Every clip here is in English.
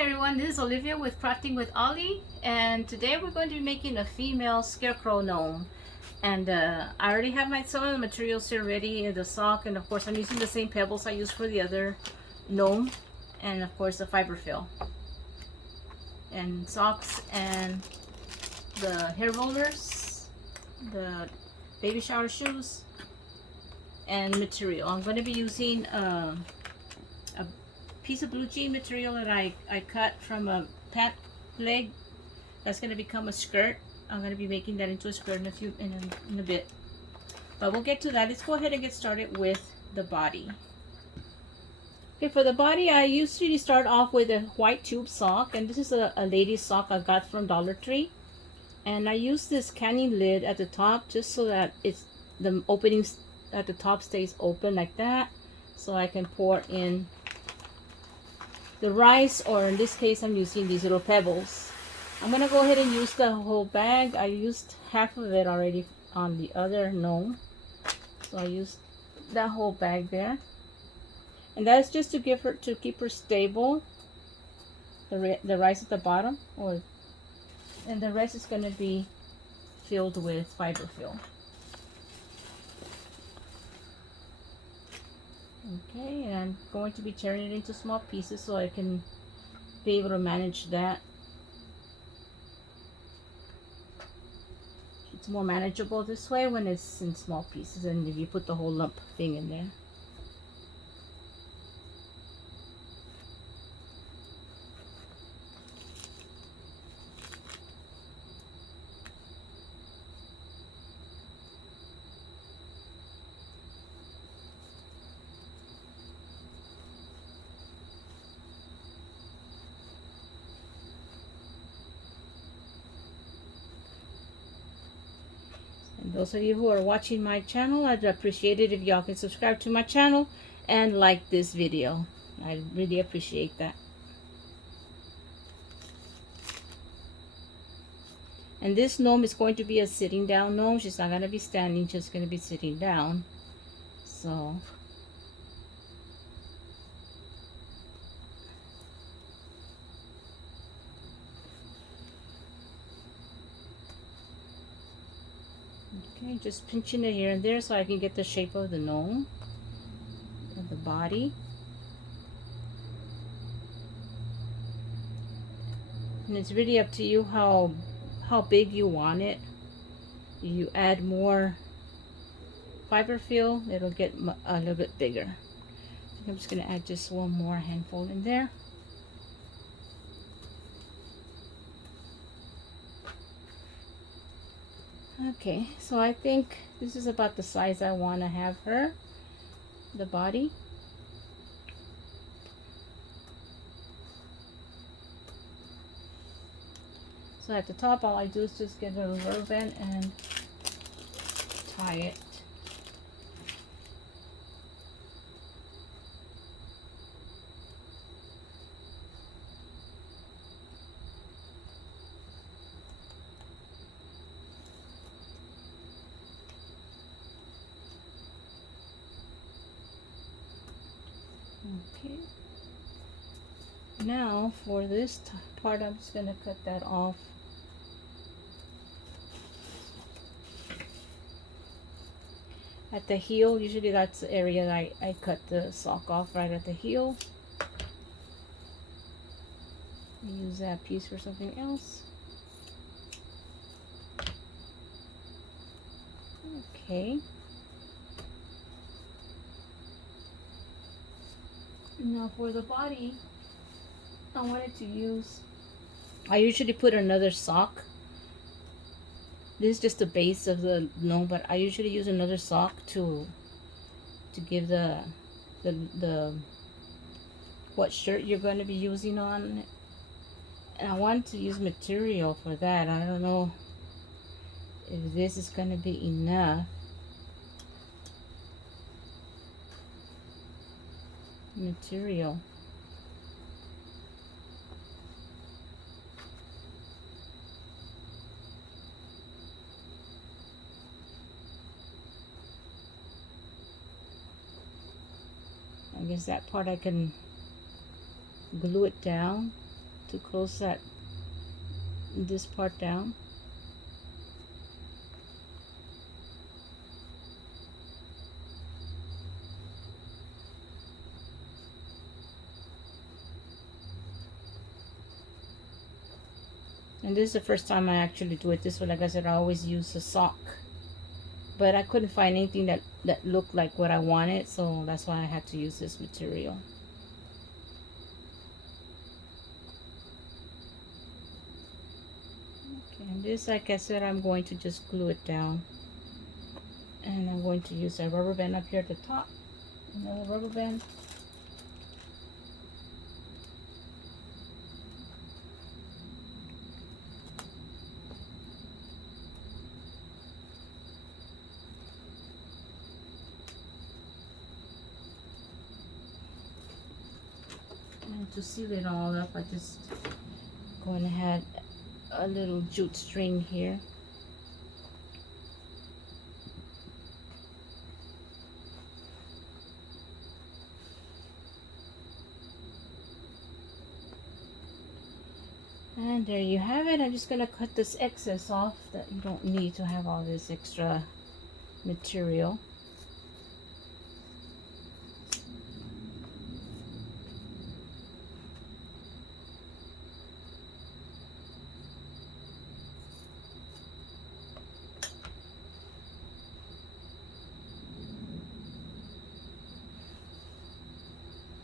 Hi everyone, this is Olivia with Crafting with Ollie, and today we're going to be making a female scarecrow gnome. And I already have some of the materials here ready in the sock, and of course I'm using the same pebbles I used for the other gnome, and of course the fiber fill and socks and the hair rollers, the baby shower shoes, and material. I'm going to be using a piece of blue jean material that I cut from a pant leg that's going to become a skirt. I'm going to be making that into a skirt in a bit, but we'll get to that. Let's go ahead and get started with the body. Okay, for the body I usually start off with a white tube sock, and this is a lady's sock I got from Dollar Tree, and I use this canning lid at the top just so that the openings at the top stays open like that, so I can pour in the rice, or in this case I'm using these little pebbles. I'm gonna go ahead and use the whole bag. I used half of it already on the other gnome, so I used that whole bag there, and that's just to keep her stable. The rice at the bottom, and the rest is gonna be filled with fiber fill. Okay, and I'm going to be tearing it into small pieces so I can be able to manage that. It's more manageable this way when it's in small pieces, and if you put the whole lump thing in there. And those of you who are watching my channel, I'd appreciate it if y'all can subscribe to my channel and like this video. I really appreciate that. And this gnome is going to be a sitting down gnome. She's not going to be standing, she's going to be sitting down. So okay, just pinching it here and there so I can get the shape of the gnome and the body. And it's really up to you how big you want it. You add more fiber fill, it'll get a little bit bigger. I'm just going to add just one more handful in there. Okay, so I think this is about the size I want to have her, the body. So at the top, all I do is just get a rubber band and tie it. Okay. Now for this part, I'm just going to cut that off. At the heel, usually that's the area that I cut the sock off, right at the heel. Use that piece for something else. Okay. Now for the body, I usually put another sock. This is just the base of the gnome, but I usually use another sock to give the what shirt you're going to be using on. And I want to use material for that. I don't know if this is going to be enough. Material. I guess that part I can glue it down. to close this part down. And this is the first time I actually do it this way. Like I said, I always use a sock, but I couldn't find anything that looked like what I wanted, so that's why I had to use this material. Okay, and this, like I said, I'm going to just glue it down, and I'm going to use a rubber band up here at the top, another rubber band. And to seal it all up, I just going to add a little jute string here. And there you have it. I'm just going to cut this excess off that you don't need to have all this extra material.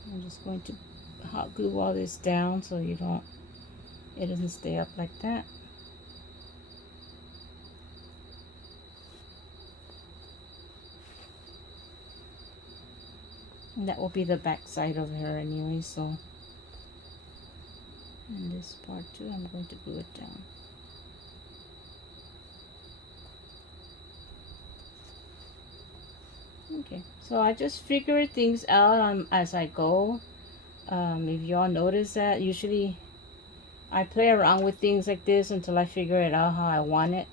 I'm just going to hot glue all this down so it doesn't stay up like that. And that will be the back side of her anyway, so. And this part too, I'm going to glue it down. Okay, so I just figure things out as I go. If y'all notice that, usually I play around with things like this until I figure it out how I want it.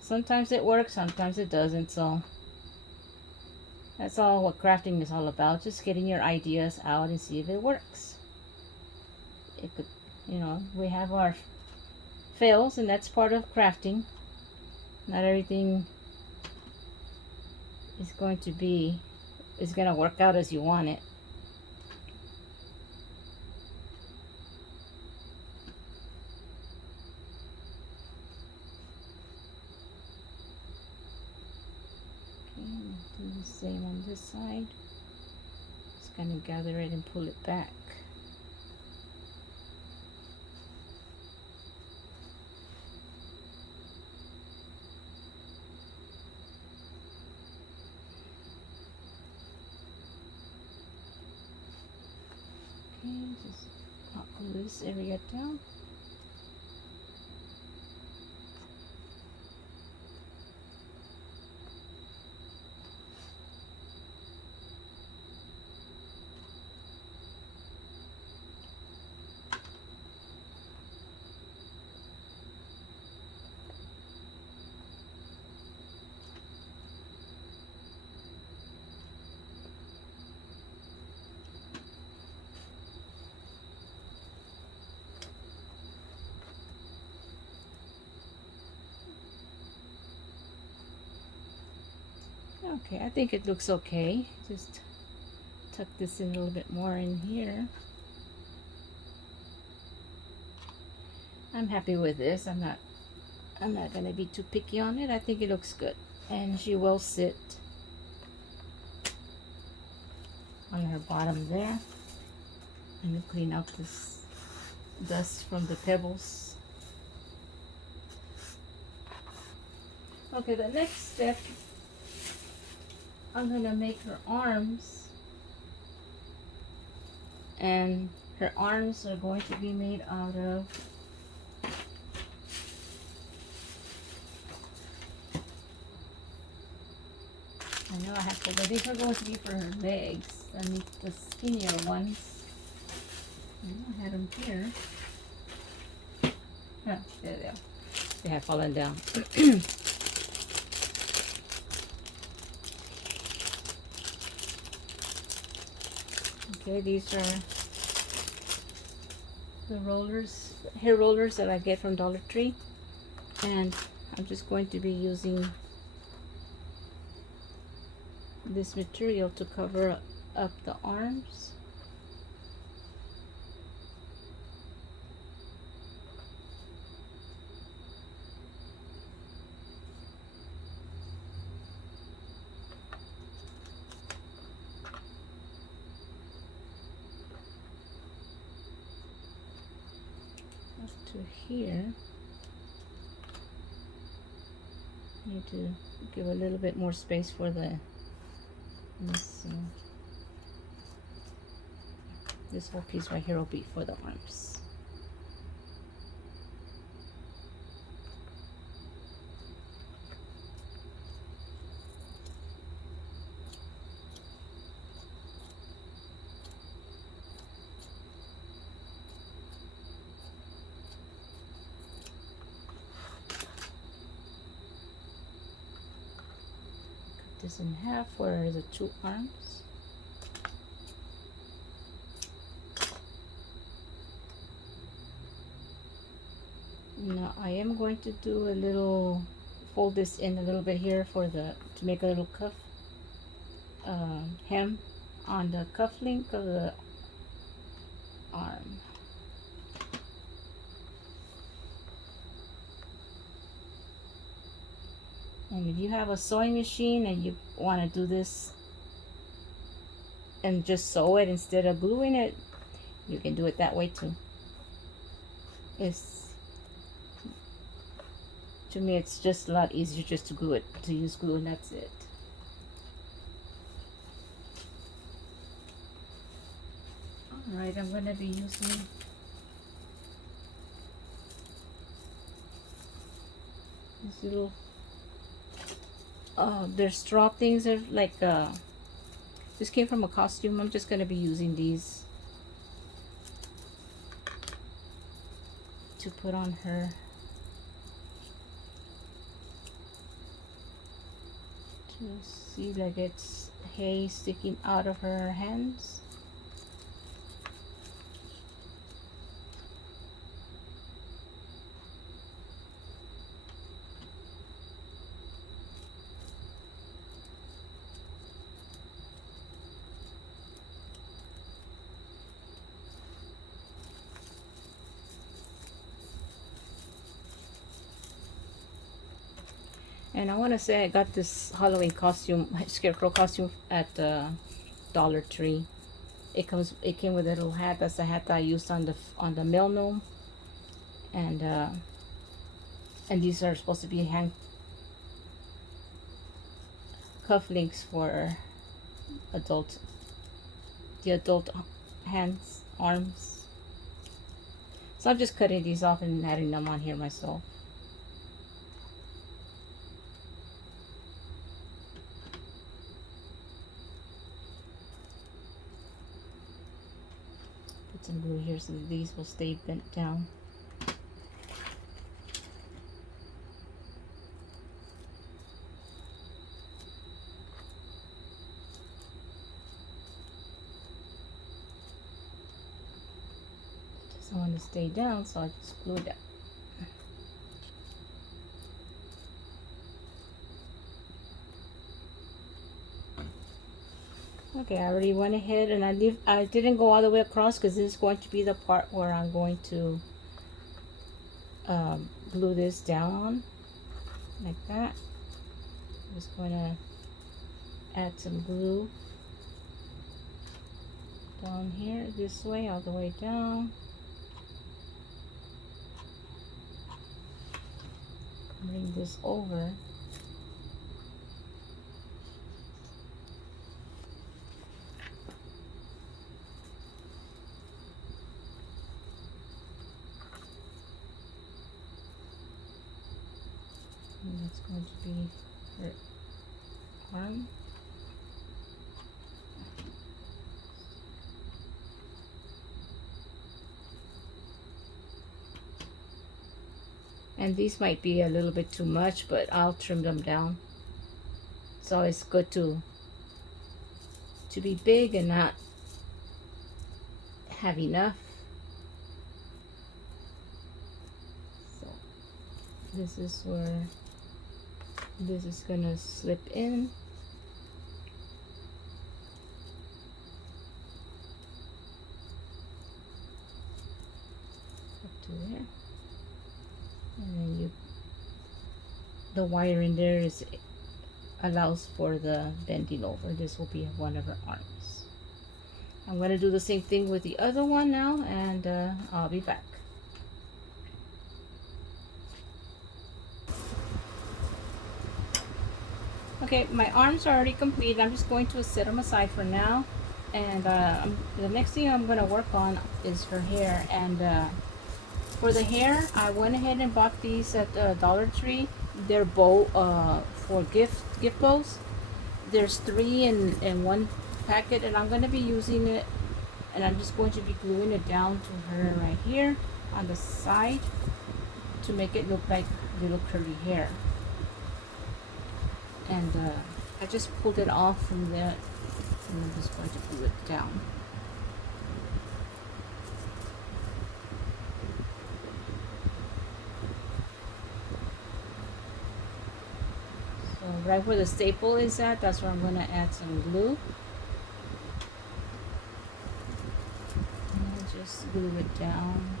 Sometimes it works, sometimes it doesn't, so that's all what crafting is all about, just getting your ideas out and see if it works. It could, you know, we have our fails, and that's part of crafting. Not everything is going to work out as you want it. Okay, do the same on this side. Just gonna gather it and pull it back. Just hot glue this area down. Okay, I think it looks okay. Just tuck this in a little bit more in here. I'm happy with this. I'm not gonna be too picky on it. I think it looks good, and she will sit on her bottom there. Let me clean up this dust from the pebbles. Okay, the next step, I'm gonna make her arms, and her arms are going to be made out of I know I have to, but these are going to be for her legs. I need the skinnier ones. I had them here. Oh, there they are. They have fallen down. Okay, these are the rollers, hair rollers that I get from Dollar Tree, and I'm just going to be using this material to cover up the arms. Up to here. Need to give a little bit more space for the this whole piece right here will be for the arms. Cut this in half for the two arms. Now I am going to do a little, fold this in a little bit here for the, to make a little cuff hem on the cuff link of the arm. And if you have a sewing machine and you want to do this and just sew it instead of gluing it, you can do it that way too. To me, it's just a lot easier just to glue it, to use glue, and that's it. Alright, I'm going to be using these little, they're straw things. They're like, this came from a costume. I'm just going to be using these to put on her. To see like it's hay sticking out of her hands. And I want to say I got this Halloween costume, Scarecrow costume, at Dollar Tree. It came with a little hat. That's the hat that I used on the male gnome. And these are supposed to be hand cufflinks for the adult hands, arms. So I'm just cutting these off and adding them on here myself. Some glue here so that these will stay bent down. Doesn't want to stay down, so I just glue it up. Okay, I already went ahead and I didn't go all the way across because this is going to be the part where I'm going to glue this down like that. I'm just going to add some glue down here this way, all the way down. Bring this over. And that's going to be her arm. And these might be a little bit too much, but I'll trim them down. So it's good to be big and not have enough. this is where this is gonna slip in. Up to there. And then the wire in there allows for the bending over. This will be one of her arms. I'm going to do the same thing with the other one now, and I'll be back. Okay, my arms are already complete. I'm just going to set them aside for now. And the next thing I'm going to work on is her hair. And for the hair, I went ahead and bought these at Dollar Tree. They're bow for gift bows. There's 3 in one packet, and I'm going to be using it, and I'm just going to be gluing it down to her right here on the side to make it look like little curly hair. And I just pulled it off from there, and I'm just going to glue it down. So right where the staple is at, that's where I'm going to add some glue. And just glue it down.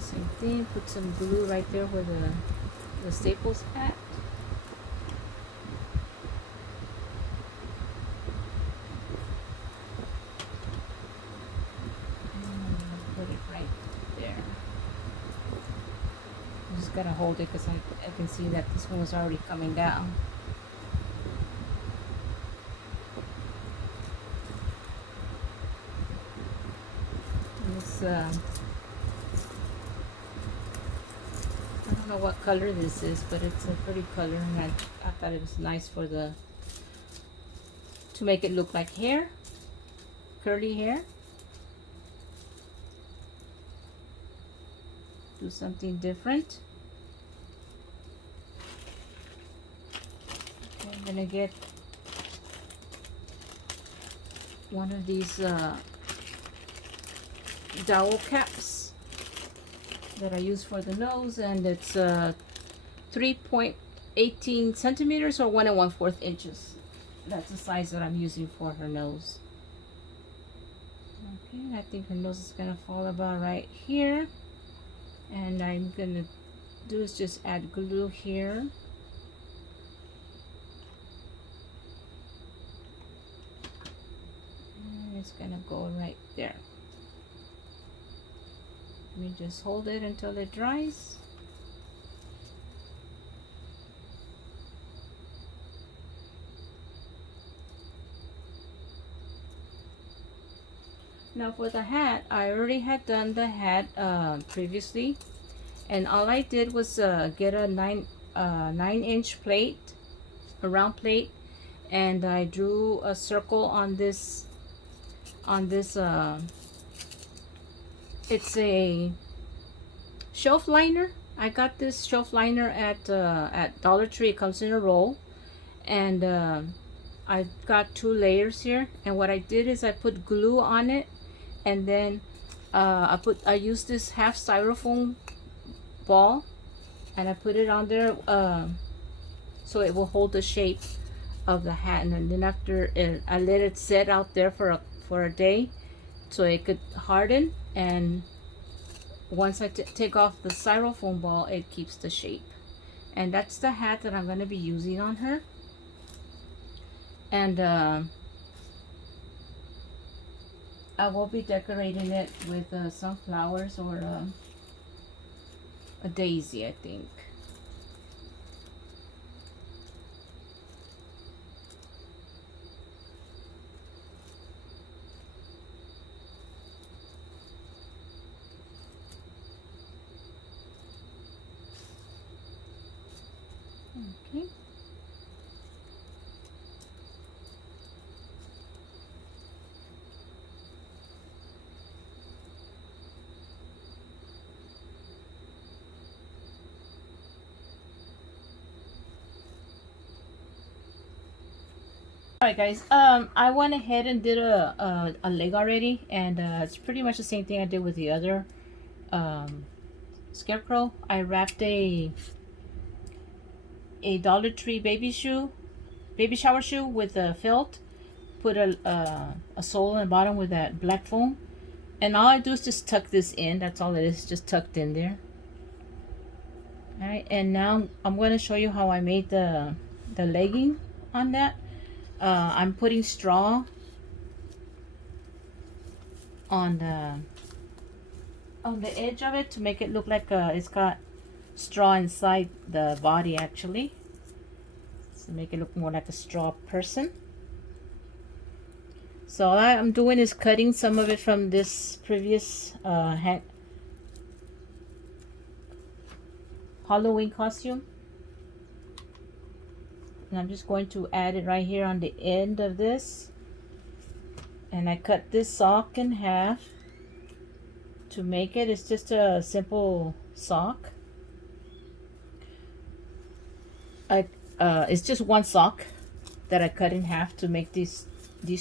Same thing, put some glue right there where the staples at. And put it right there. I just gotta hold it because I can see that this one was already coming down. And it's I don't know what color this is, but it's a pretty color, and I thought it was nice for to make it look like hair, curly hair. Do something different. Okay, I'm gonna get one of these dowel caps that I use for the nose, and it's 3.18 centimeters or 1 1/4 inches. That's the size that I'm using for her nose. Okay, I think her nose is gonna fall about right here, and I'm gonna do is just add glue here. And it's gonna go right there. Let me just hold it until it dries. Now for the hat, I already had done the hat previously, and all I did was get a 9-inch plate, a round plate, and I drew a circle on this it's a shelf liner. I got this shelf liner at Dollar Tree. It comes in a roll, and I got 2 layers here. And what I did is I put glue on it, and then I used this half styrofoam ball, and I put it on there so it will hold the shape of the hat. And then after I let it sit out there for a day so it could harden, and once I take off the styrofoam ball, it keeps the shape. And that's the hat that I'm going to be using on her. And I will be decorating it with some flowers or a daisy, I think. Okay. Alright guys, I went ahead and did a leg already, and it's pretty much the same thing I did with the other Scarecrow. I wrapped a Dollar Tree baby shower shoe with a felt, put a sole on the bottom with that black foam, and all I do is just tuck this in. That's all it is, just tucked in there. Alright, and now I'm going to show you how I made the legging on that. I'm putting straw on the edge of it to make it look like it's got straw inside the body actually, to make it look more like a straw person. So all I'm doing is cutting some of it from this previous Halloween costume, and I'm just going to add it right here on the end of this, and I cut this sock in half to make it. It's just a simple sock. It's just one sock that I cut in half to make these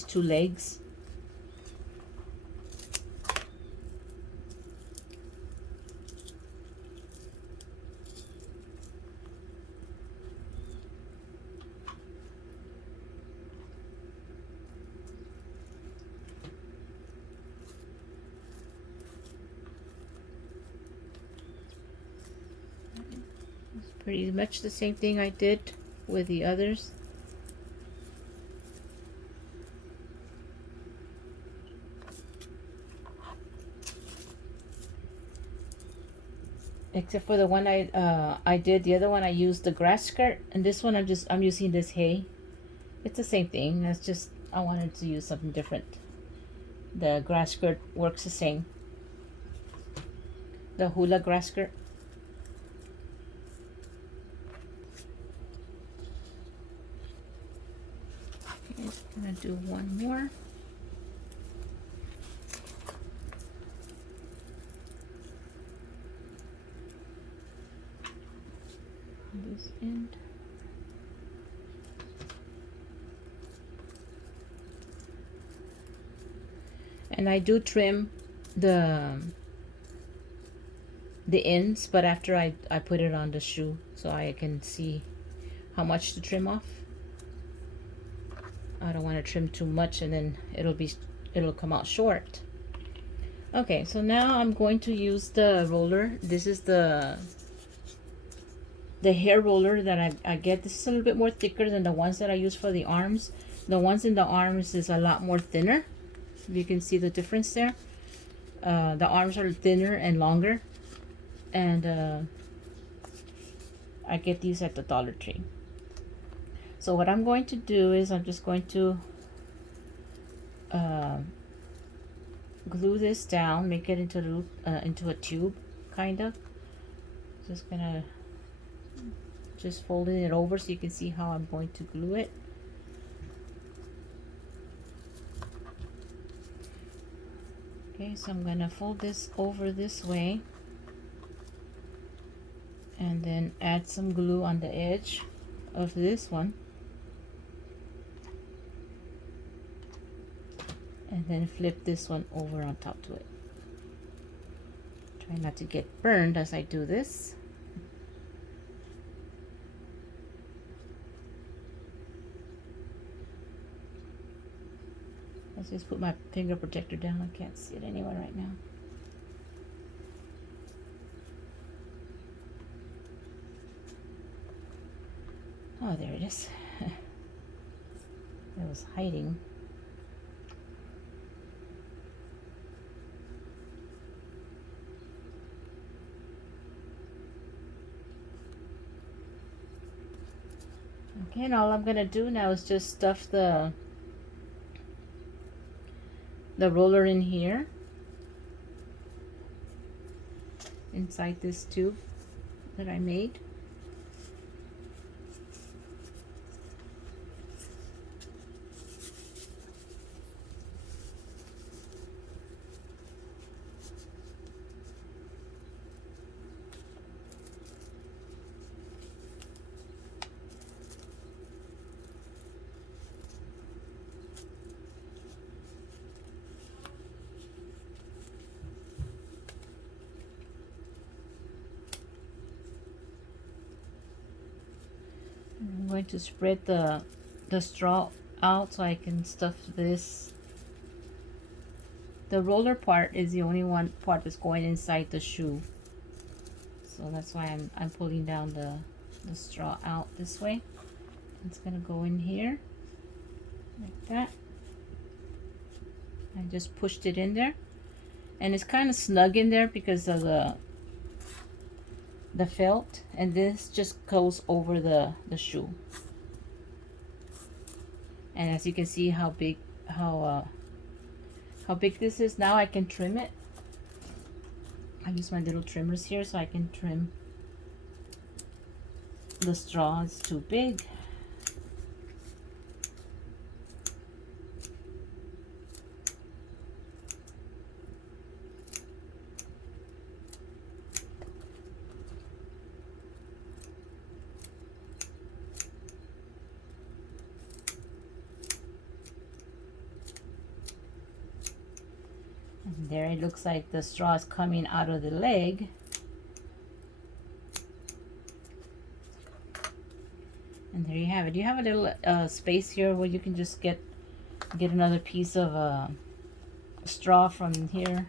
two legs. Pretty much the same thing I did with the others. Except for the one I did, the other one I used the grass skirt, and this one I'm using this hay. It's the same thing. That's just, I wanted to use something different. The grass skirt works the same. The hula grass skirt. Okay, I'm gonna do one more. This end. And I do trim the ends, but after I put it on the shoe so I can see how much to trim off. I don't want to trim too much and then it'll come out short. Okay, so now I'm going to use the roller. This is the hair roller that I get. This is a little bit more thicker than the ones that I use for the arms. The ones in the arms is a lot more thinner. You can see the difference there. The arms are thinner and longer, and I get these at the Dollar Tree. So what I'm going to do is I'm just going to glue this down, make it into a tube, kind of. Just gonna folding it over so you can see how I'm going to glue it. Okay, so I'm gonna fold this over this way and then add some glue on the edge of this one, and then flip this one over on top to it. Try not to get burned as I do this. Let's just put my finger protector down. I can't see it anywhere right now. Oh, there it is. It was hiding. Okay, and all I'm gonna do now is just stuff the roller in here, inside this tube that I made. I'm going to spread the straw out so I can stuff this. The roller part is the only one part that's going inside the shoe. So that's why I'm pulling down the straw out this way. It's gonna go in here like that. I just pushed it in there, and it's kind of snug in there because of the felt, and this just goes over the shoe. And as you can see how big this is. Now I can trim it. I use my little trimmers here so I can trim the straw. It's too big. And there it looks like the straw is coming out of the leg. And there you have it. You have a little space here where you can just get another piece of straw from here.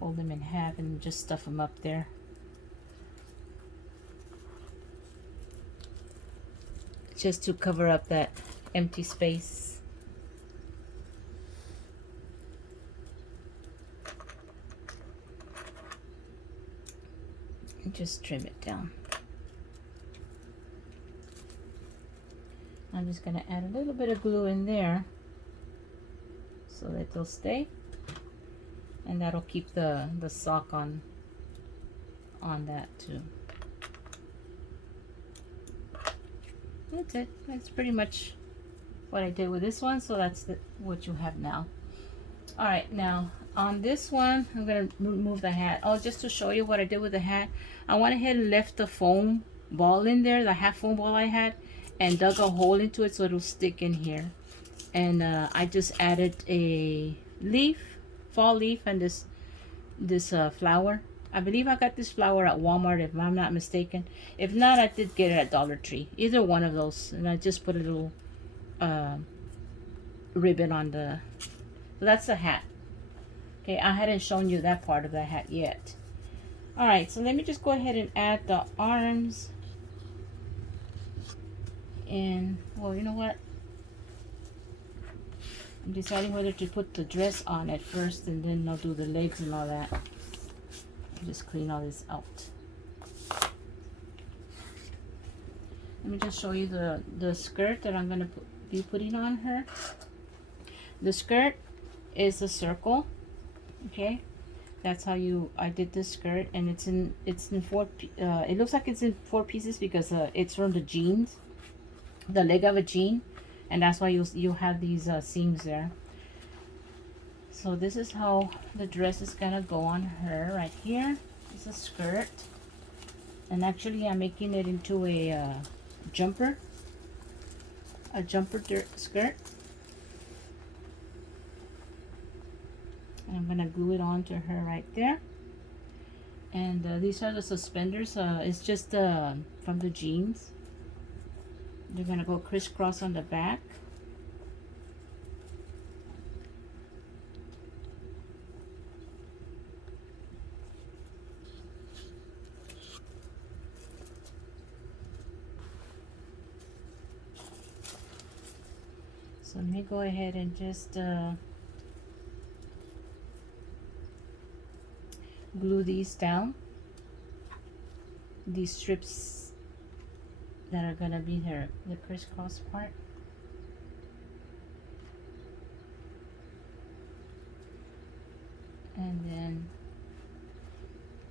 Fold them in half and just stuff them up there. Just to cover up that empty space. And just trim it down. I'm just going to add a little bit of glue in there so that they'll stay, and that'll keep the sock on that too. That's it. That's pretty much what I did with this one, so that's what you have now. Alright, now on this one I'm going to remove the hat. Oh, just to show you what I did with the hat, I went ahead and left the foam ball in there, the half foam ball I had, and dug a hole into it so it'll stick in here. And I just added a leaf, fall leaf, and this flower. I believe I got this flower at Walmart if I'm not mistaken. If not, I did get it at Dollar Tree. Either one of those. And I just put a little ribbon on the... So that's the hat. Okay, I hadn't shown you that part of the hat yet. Alright, so let me just go ahead and add the arms. And, well, you know what? I'm deciding whether to put the dress on at first and then I'll do the legs and all that. I'll just clean all this out. Let me just show you the skirt that I'm going to be putting on her. The skirt is a circle. Okay, that's how I did this skirt, and it's in four. It looks like it's in 4 pieces because it's from the jeans, the leg of a jean, and that's why you have these seams there. So this is how the dress is gonna go on her right here. It's a skirt, and actually I'm making it into a jumper skirt. And I'm gonna glue it onto her right there. And these are the suspenders. It's just from the jeans. They're gonna go crisscross on the back. So let me go ahead and just glue these down, these strips that are gonna be the crisscross part. And then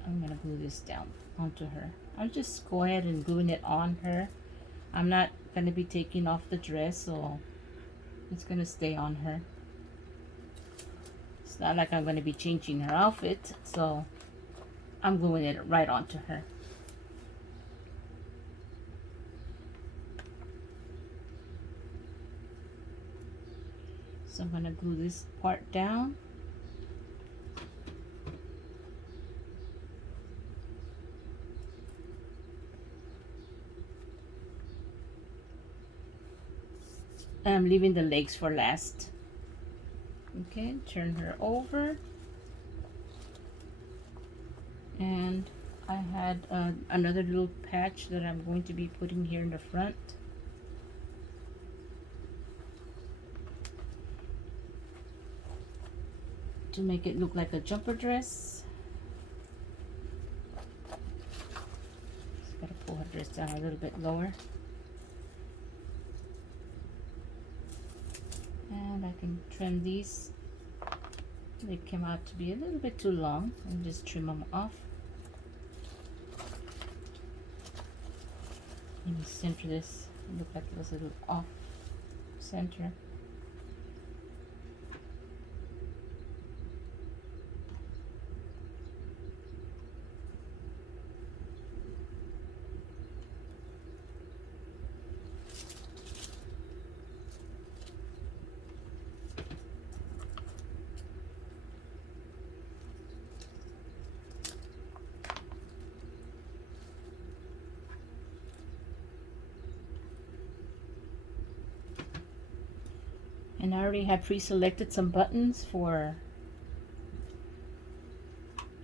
I'm gonna glue this down onto her. I'll just go ahead and gluing it on her. I'm not gonna be taking off the dress, so it's gonna stay on her. It's not like I'm going to be changing her outfit, so I'm gluing it right onto her. So I'm going to glue this part down. I'm leaving the legs for last. Okay, turn her over. And I had another little patch that I'm going to be putting here in the front. To make it look like a jumper dress. Just gotta pull her dress down a little bit lower. And I can trim these. They came out to be a little bit too long, and just trim them off. Let me center this. It looked like it was a little off center. And I already have pre-selected some buttons for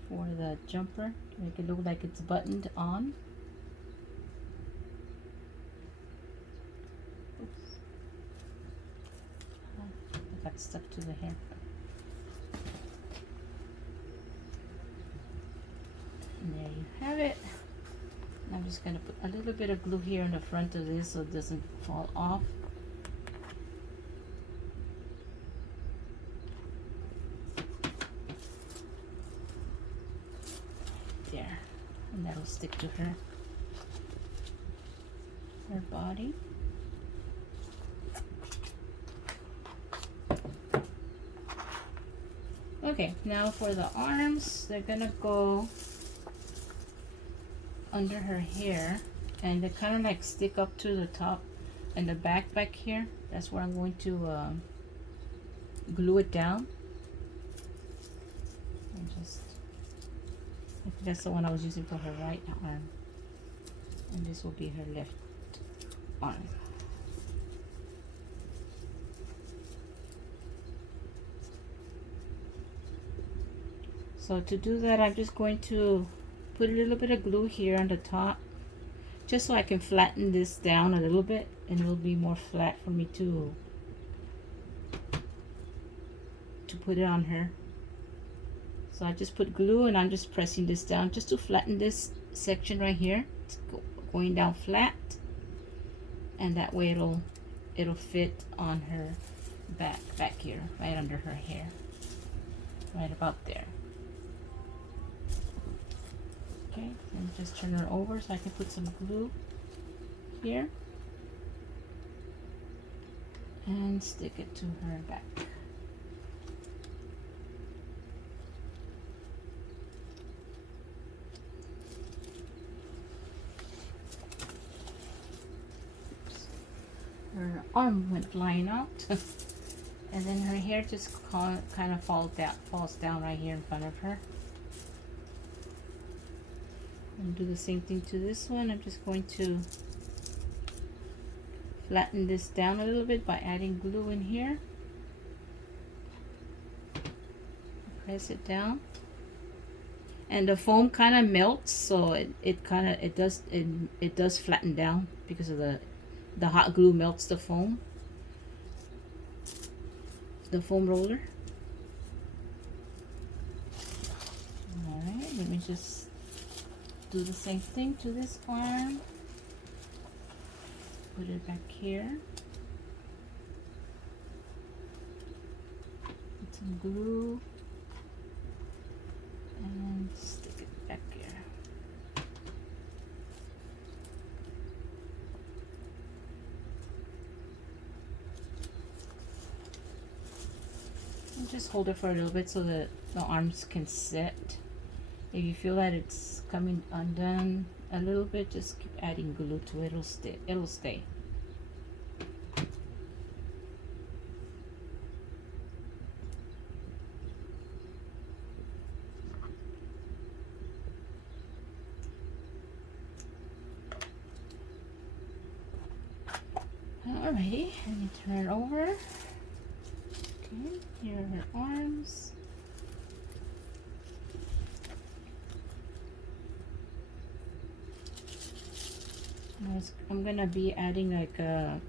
the jumper to make it look like it's buttoned on. Oops. I got stuck to the hair. And there you have it. I'm just going to put a little bit of glue here in the front of this so it doesn't fall off. There, and that'll stick to her body. Okay, now for the arms, they're gonna go under her hair, and they kind of like stick up to the top and the back here. That's where I'm going to glue it down. And just, I think that's the one I was using for her right arm, and this will be her left arm. So to do that, I'm just going to put a little bit of glue here on the top, just so I can flatten this down a little bit, and it'll be more flat for me to put it on her. So I just put glue, and I'm just pressing this down just to flatten this section right here. It's going down flat, and that way it'll fit on her back here, right under her hair, right about there. Okay, and just turn her over so I can put some glue here and stick it to her back. Her arm went flying out. And then her hair just kind of falls down right here in front of her. And do the same thing to this one. I'm just going to flatten this down a little bit by adding glue in here. Press it down, and the foam kind of melts, so it does flatten down because of the hot glue melts the foam roller. All right, let me just do the same thing to this arm. Put it back here. Put some glue and stick it back here. And just hold it for a little bit so that the arms can sit. If you feel that it's coming undone a little bit, just keep adding glue to it. It'll stay. Alrighty, let me turn it over. Okay, here are her arms. I'm gonna be adding like a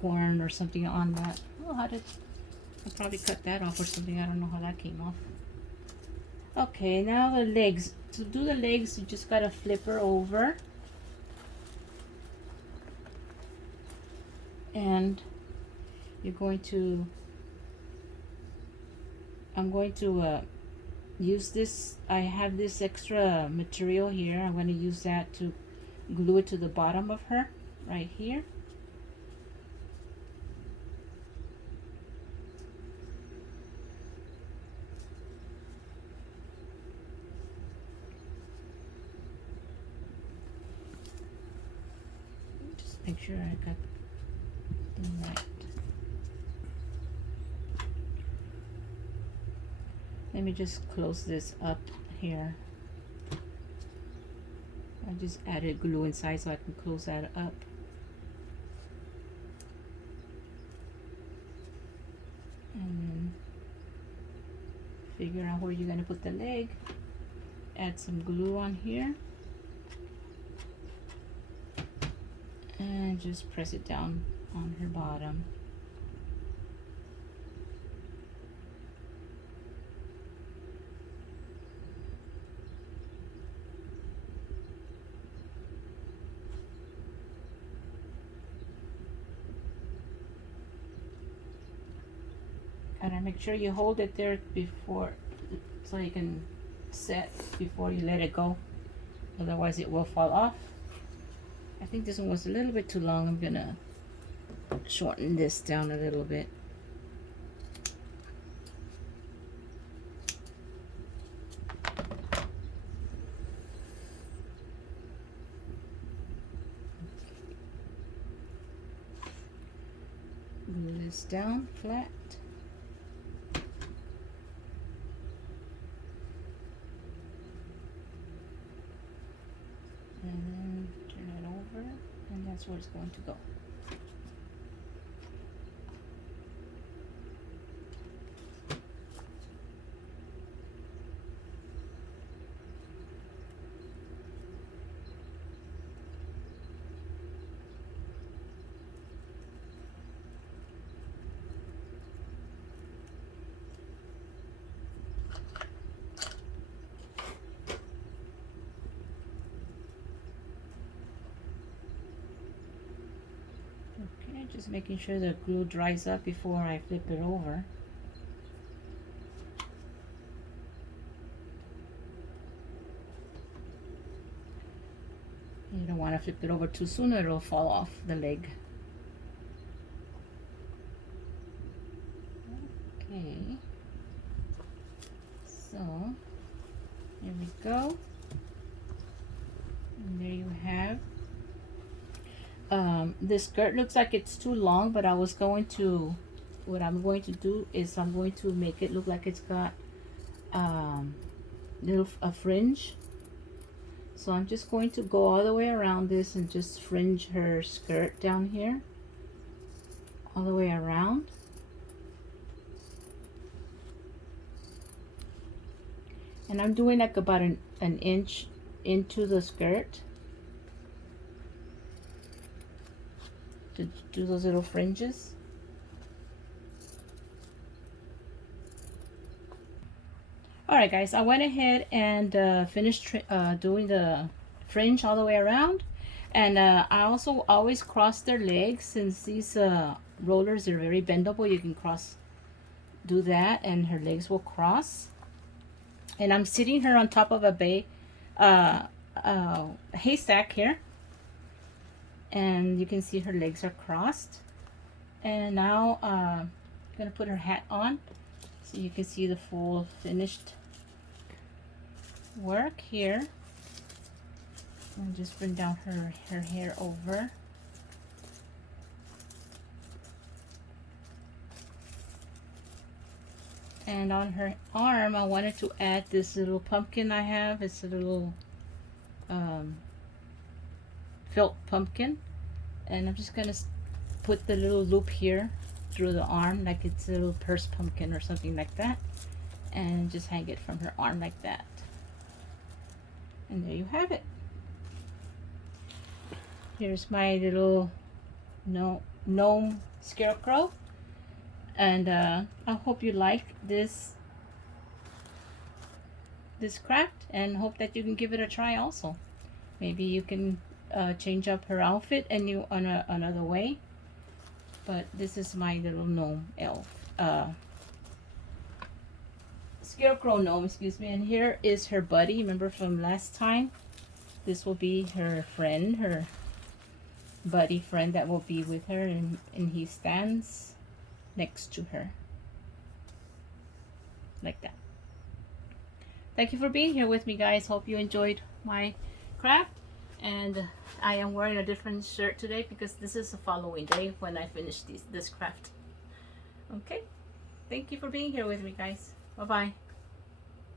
corn or something on that. Oh, I'll probably cut that off or something. I don't know how that came off. Okay, now the legs. To do the legs, you just gotta flip her over. And you're going to, I'm going to use this. I have this extra material here. I'm going to use that to glue it to the bottom of her, right here. Just make sure I got them right. Let me just close this up here. I just added glue inside so I can close that up. And then figure out where you're going to put the leg. Add some glue on here. And just press it down on her bottom. Gotta make sure you hold it there before, so you can set before you let it go. Otherwise it will fall off. I think this one was a little bit too long. I'm gonna shorten this down a little bit. Glue this down flat. And then turn it over, and that's where it's going to go. Okay, just making sure the glue dries up before I flip it over. You don't want to flip it over too soon or it'll fall off the leg. Okay, so here we go. And there you have. This skirt looks like it's too long, but what I'm going to do is I'm going to make it look like it's got a fringe. So I'm just going to go all the way around this and just fringe her skirt down here, all the way around. And I'm doing like about an inch into the skirt to do those little fringes. Alright guys, I went ahead and finished doing the fringe all the way around. And I also always cross their legs, since these rollers are very bendable. You can do that and her legs will cross. And I'm sitting her on top of a haystack here. And you can see her legs are crossed. And now I'm going to put her hat on so you can see the full finished work here. And just bring down her hair over. And on her arm, I wanted to add this little pumpkin I have. It's a little felt pumpkin. And I'm just going to put the little loop here through the arm like it's a little purse pumpkin or something like that, and just hang it from her arm like that. And there you have it. Here's my little gnome scarecrow, and I hope you like this craft, and hope that you can give it a try also. Maybe you can change up her outfit and you another way. But this is my little gnome elf, scarecrow gnome, excuse me. And here is her buddy. Remember from last time? This will be her friend, her buddy friend that will be with her, and he stands next to her like that. Thank you for being here with me, guys. Hope you enjoyed my craft. And I am wearing a different shirt today because this is the following day when I finish this craft. Okay, thank you for being here with me, guys. Bye bye.